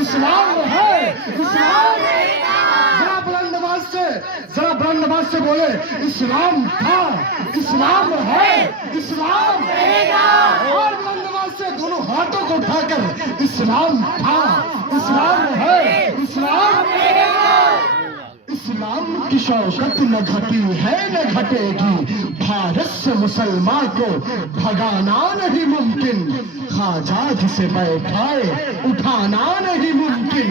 इस्लाम है, इस्लाम जरा बुलंद आवाज से बोले, इस्लाम था, इस्लाम है, इस्लाम और बुलंद आवाज से दोनों हाथों को उठाकर, इस्लाम था, इस्लाम है, इस्लाम इस्लाम की शौकत न घटी है न घटेगी, भारत से मुसलमान को भगाना नहीं मुमकिन, ख्वाजा जिसे बैठाए उठाना नहीं मुमकिन,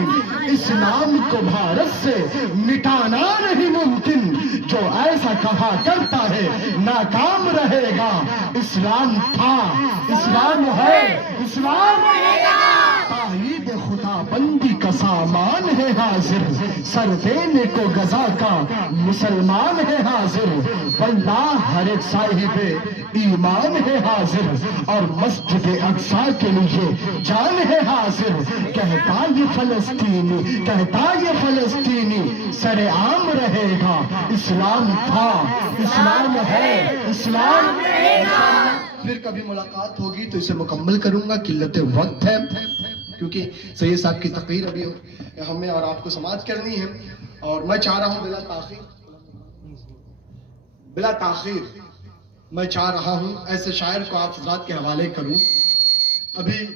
इस्लाम को भारत से मिटाना नहीं मुमकिन, जो ऐसा कहा करता है नाकाम रहेगा, इस्लाम था, इस्लाम है, इस्लाम ताईद खुदाबंदी का सामान है हाजिर, सर देने को गजा का मुसलमान है हाजिर, वल्लाह हर एक साहिब ईमान है हाजिर, और मस्जिद अक्सा के लिए जान है हाजिर, कहता ये फलस्तीनी सरे आम रहेगा, इस्लाम था, इस्लाम है, इस्लाम फिर कभी मुलाकात होगी तो इसे मुकम्मल करूंगा, किल्लत वक्त है, क्योंकि सैयद साहब की तकरीर अभी हमें और आपको समाप्त करनी है, और मैं चाह रहा हूं बिला ताखीर मैं चाह रहा हूं ऐसे शायर को आप हज़रात के हवाले करूं। अभी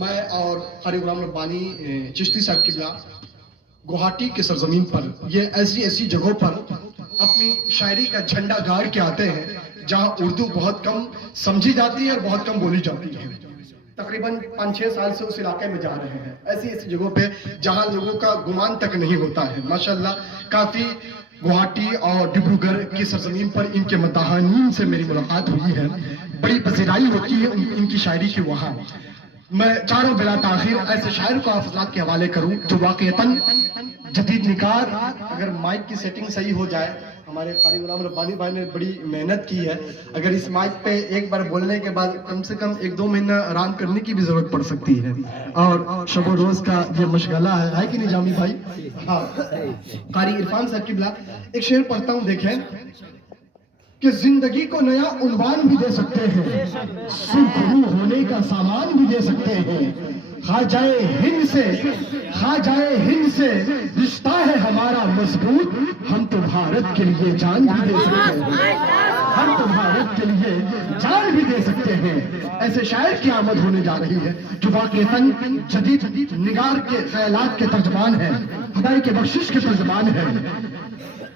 मैं और क़ारी ग़ुलाम रब्बानी चिश्ती साहब की गुवाहाटी के सरजमीन पर, ये ऐसी जगहों पर अपनी शायरी का झंडा गाड़ के आते हैं जहां उर्दू बहुत कम समझी जाती है और बहुत कम बोली जाती है। तकरीबन 5-6 साल से उस इलाके में जा रहे हैं, ऐसी जगहों पे जहां लोगों का गुमान तक नहीं होता है। माशाल्लाह काफी गुवाहाटी और डिब्रूगढ़ की सरजमीन पर इनके मदाहानीन से मेरी मुलाकात हुई है, बड़ी पजीराई होती है इनकी शायरी की वहाँ। मैं चारों बिला ताखीर ऐसे शायर को आप हज़रात के हवाले करूं जो वाक़ईतन जदीद निकार, अगर माइक की सेटिंग सही हो जाए, हमारे क़ारी ग़ुलाम रब्बानी भाई ने बड़ी मेहनत की है, अगर इस माइक पे एक बार बोलने के बाद कम से कम 1-2 महीना आराम करने की भी जरूरत पड़ सकती है, और शब रोज का ये मशगला है कि नहीं जामी भाई? हाँ, क़ारी इरफान साहब की एक शेर पढ़ता हूँ, देखें कि जिंदगी को नया उन्वान भी दे सकते हैं, सुखरू होने का सामान भी दे सकते हैं, ख्वाजाए हिंद से रिश्ता है हमारा मजबूत, हम तो भारत के लिए जान भी दे सकते हैं, हम तो भारत के लिए जान भी दे सकते हैं। ऐसे शायर की आमद होने जा रही है जो वाक़ईतन जदीद निगार के ख्यालात के तर्जमान है, खुदाई के बख्शिश के तर्जमान है।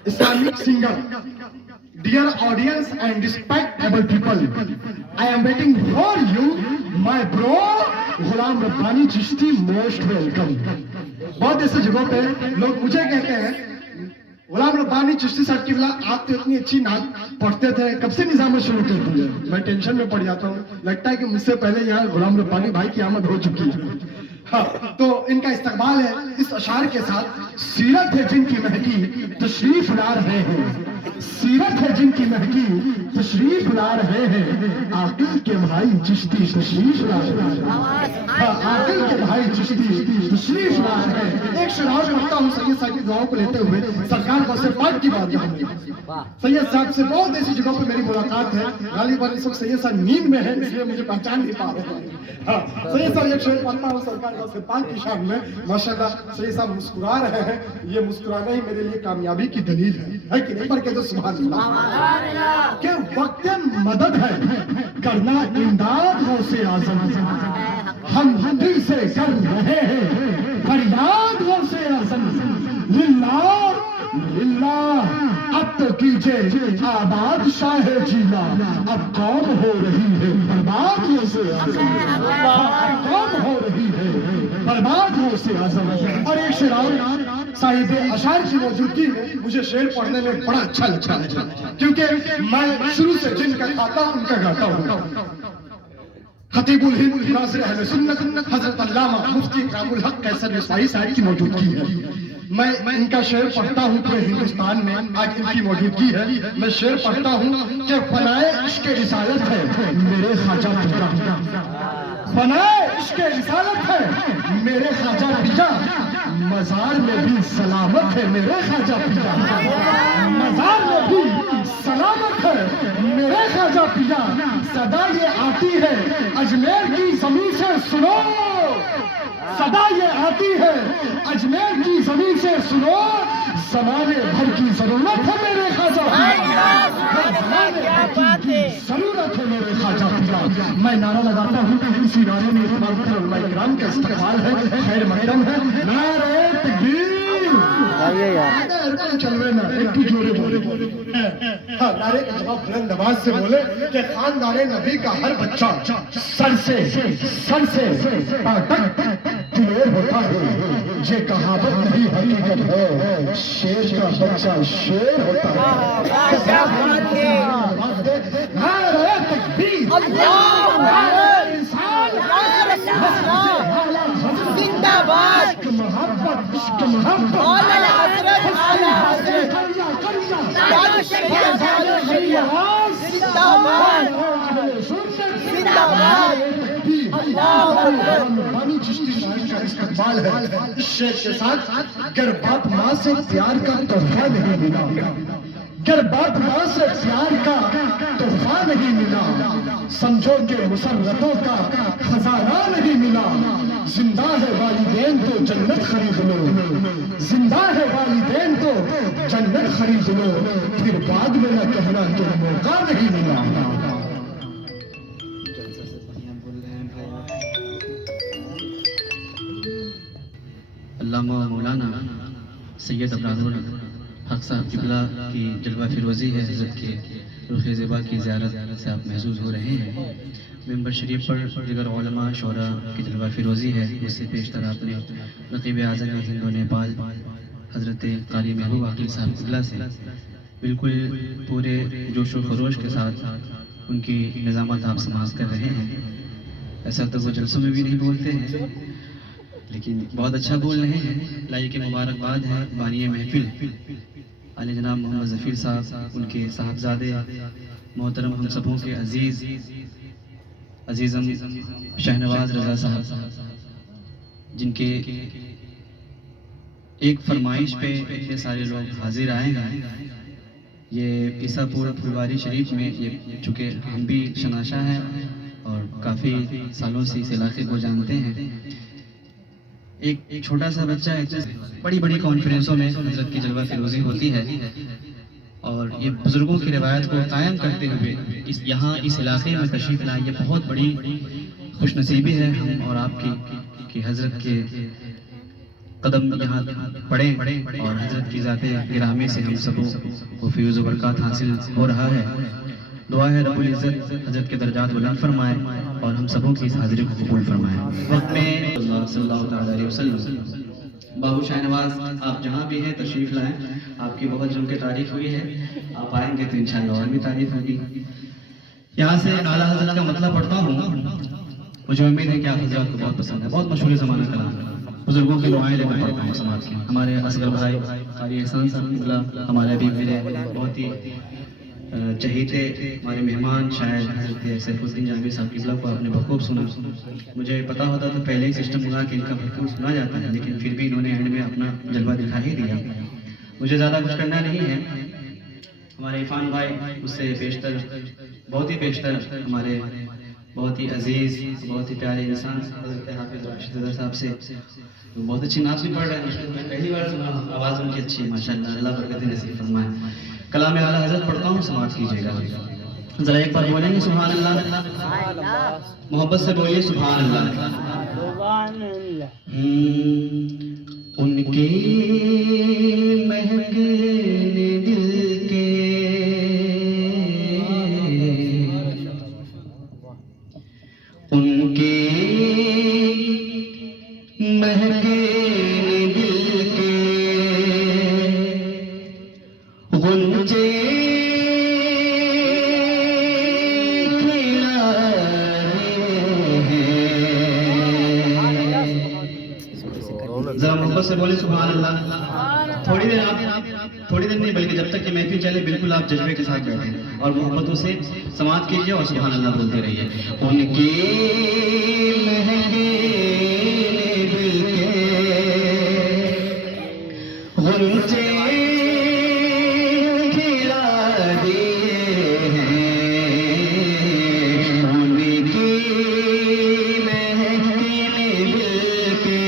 Islamic singer, dear audience and respectable people, I am waiting for you, my bro Ghulam Rabbani Chishti, most welcome. बहुत ऐसे जगहों पे लोग मुझे कहते हैं, गुलाम रब्बानी चिश्ती साहब की आप तो इतनी अच्छी नात पढ़ते थे, कब से निजामत शुरू कर दी है? मैं टेंशन में पड़ जाता हूँ, लगता है कि मुझसे पहले यहाँ गुलाम रब्बानी भाई की आमद हो चुकी है। हाँ, तो इनका इस्तकबाल है इस अशार के साथ। सीरत है जिनकी महकी तशरीफ ला रहे हैं, सीरत है जिनकी महकी तशरीफ ला रहे हैं, आकिल के भाई चिश्ती तशरीफ ला रहे हैं, आकिल के भाई चिश्ती तशरीफ ला रहे हैं। एक शेर और पढ़ता हूँ सैयद साहब की दुआओं को लेते हुए, सरकार बसे पाक की बात यहाँ सैयद साहब से बहुत ऐसी जगहों पर मेरी मुलाकात है, गालिबान इस वक्त सैयद साहब नींद में है इसलिए मुझे पहचान नहीं पा रहे हैं। हाँ, सैयद साहब एक शेर पढ़ता हूँ सरकार बसे पाक की शान में। माशाल्लाह सैयद साहब मुस्कुरा रहे हैं, ये मुस्कुराना ही मेरे लिए कामयाबी की दलील है कि नहीं? पर के तो सुभान अल्लाह के वक्त मदद है करना इमदाद गौसे आज़म, हम दिल से कर रहे हैं फरियाद गौसे आज़म, लिल्लाह लिल्लाह अब तो कीजिए आबाद शाह जीला, अब कौम हो रही है बर्बाद गौसे आज़म, अब कौम हो रही है बर्बाद गौसे आज़म। और एक शेर और साहिब अशार की मौजूदगी में मुझे शेर पढ़ने में बड़ा अच्छा लगता है, क्योंकि मैं शुरू से जिनका खाता हूं उनका गाता हूं। खतीबुल हिंद नासिर अहले सुन्नत हजरत अल्लामा मुफ्ती कामुल हक कैसर रिज़वाई साहब की मौजूदगी है। मैं इनका शेर पढ़ता हूं पूरे हिंदुस्तान में, आज इनकी मौजूदगी है। मैं शेर पढ़ता हूं कि फनाए इश्क रिसालत है मेरे ख्वाजा पिता, फनाए इश्क रिसालत है मेरे ख्वाजा पिता, मजार में भी सलामत है मेरे ख्वाजा पिता, मजार में भी सलामत है मेरे ख्वाजा पिता, सदा ये आती है अजमेर की जमीन से सुनो, सदा ये आती है अजमेर की जमीन से, सुनो जमाने भर की जरूरत है मेरे ख्वाजा, जरूरत है मेरे ख्वाजा पिया। मैं नारा लगाता हूँ, इसी नारे में इस्तेमाल इकराम का इस्तेमाल है, खैर मकदम है, नारे तकबीर। चल रहे ना एक की जोड़े बोले नारे का जवाब बुलंद नवाज से बोले कि खानदाने नबी का हर बच्चा सर से तक दिलेर होता है। ये कहावत नहीं हकीकत है, शेर का बच्चा शेर होता है। नारे तकबीर, जिंदाबाद, मोहब्बत जिंदाबाद, इस्तेमाल है इस शेर के साथ। गर बाप माँ से प्यार का तोहफा नहीं मिला, गर बाप माँ से प्यार का तोहफा नहीं मिला, समझो के मुसर्रतों का खजाना नहीं मिला। जिंदा है वालिदैन तो जन्नत खरीद लो, जिंदा है वालिदैन तो जन्नत खरीद लो, फिर बाद में न कहना तो मौका नहीं मिला। अल्लामा मौलाना सैयद अबरारुल हक साहब किबला की जलवा फिरोज़ी है। हज़रत के रुख़ ज़िबा की ज़ियारत से आप महसूस हो रहे हैं। मेंबर शरीफ पर दिगर उलमा शोरा की जलवा फिरोज़ी है। उससे पेशतर आपने रक़ीब आज़म हिंद और नेपाल हज़रत क़ारी महबूब आक़िल साहब किबला से बिल्कुल पूरे जोश व खरोश के साथ उनकी निज़ामत आप समाअत कर रहे हैं। ऐसा तो वो जलसों में भी नहीं बोलते हैं, लेकिन बहुत अच्छा बोल रहे हैं। लाइक मुबारकबाद है बानी महफिल आले जनाब मोहम्मद ज़फ़ीर साहब, उनके साहबजादे मोहतरम हम सबों के अजीज़म शहनवाज रज़ा साहब, जिनके एक फरमाइश पे इतने सारे लोग हाजिर आए हैं। ये ईसापुर फुलवारी शरीफ में ये चूँकि हम भी शनाशा हैं और काफ़ी सालों से इस इलाके को जानते हैं। एक छोटा सा बच्चा है, बड़ी बड़ी कॉन्फ्रेंसों में हज़रत की जलवा फिरोज़ी होती है और ये बुज़ुर्गों की रिवायत को कायम करते हुए यहाँ इस इलाके में तशरीफ़ लाए, ये बहुत बड़ी खुशनसीबी है हम और आपकी कि हज़रत के कदम यहाँ पड़े और हज़रत की ज़ाते गिरामी से हम सबों को फ़यूज़ व बरक़ात हासिल हो रहा है। दुआ है रब्बुल इज़्ज़त हज़रत के दर्जात बुलंद फरमाए और हम सबों की इस हाज़िरी को कबूल फरमाए। वक्त में सल्लल्लाहु अलैहि वसल्लम बाबू शाहनवाज आप जहाँ भी हैं तशरीफ़ लाएं, आपकी बहुत जम के तारीफ़ हुई है, आप आएंगे तो इंशाअल्लाह और भी तारीफ़ होगी। यहाँ से आला हज़रत का मतलब पढ़ता हूँ, मुझे उम्मीद है कि आप हज़रत को बहुत पसंद है। बहुत मशहूर ज़माना कलाम है, बुजुर्गों के दुआएं लेकर पढ़ता हूँ समाज के। हमारे असगर भाई क़ारी एहसान साहब किबला, हमारे अभी मेरे बहुत ही चहीते हमारे मेहमान शायद हज़रत सैफुद्दीन जावेद साहब किबला को आपने बखूब सुना। मुझे पता होता तो पहले ही सिस्टम हुआ कि इनका भरपूर सुना जाता है, लेकिन फिर भी इन्होंने एंड में अपना जलवा दिखा ही दिया। मुझे ज़्यादा कुछ करना नहीं है। हमारे इरफान भाई उससे बेशतर, बहुत ही बेशतर हमारे बहुत ही अजीज़, बहुत ही प्यारे इंसान हज़रत हाफिज़ राशिद रज़ा साहब से बहुत अच्छी नात भी पढ़ रहे हैं। मैं पहली बार सुना, आवाज़ उनकी अच्छी है माशाअल्लाह, अल्लाह बरकत नसीब फरमाए। कलाम आला हज़रत पढ़ता हूँ, समाअत कीजिएगा। ज़रा एक बार बोलेंगे सुभान अल्लाह, मोहब्बत से बोलिए सुभान अल्लाह। उनके महके दिल के उनके महके दिल के गुंजे जरा मोहब्बत से बोले सुभान अल्लाह। थोड़ी देर नहीं बल्कि जब तक कि महफिल चले बिल्कुल आप जज्बे के साथ बैठे और मोहब्बतों से समाअत कीजिए और सुभान अल्लाह बोलते रहिए। उनके महके दिल के गुंजे खिला दिए हैं, उनके महके दिल के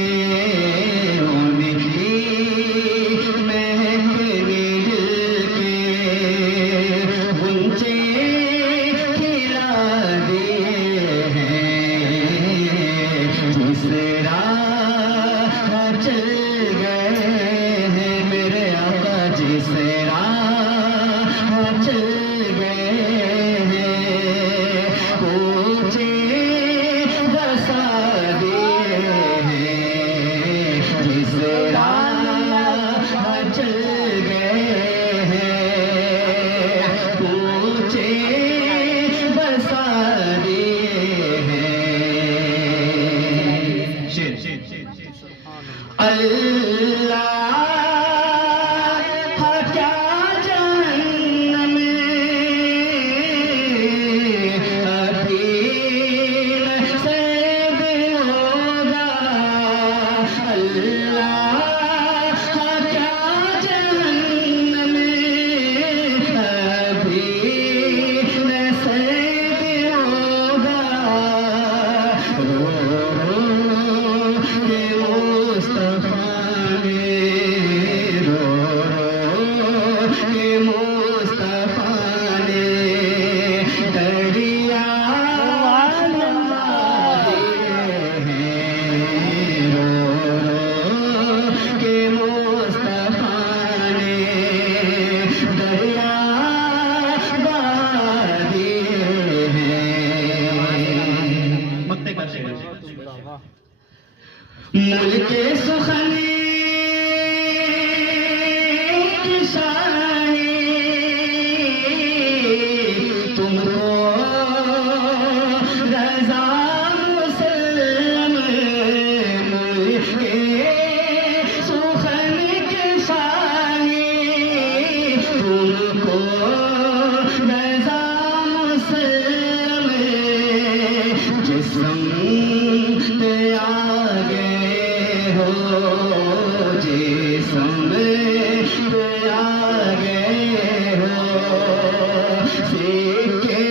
ملک سخنی کی شاہی تم کو رضا مسلم، ملک سخنی کی شاہی تم کو رضا مسلم، جسم پہ آگے جسم پہ آگے ہو، سکے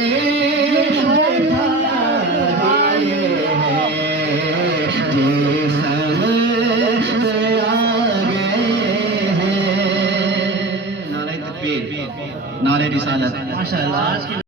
بٹھا دیے ہیں، جسم پہ آگے ہیں۔ نعرہ تکبیر، نعرہ رسالت، ماشاءاللہ۔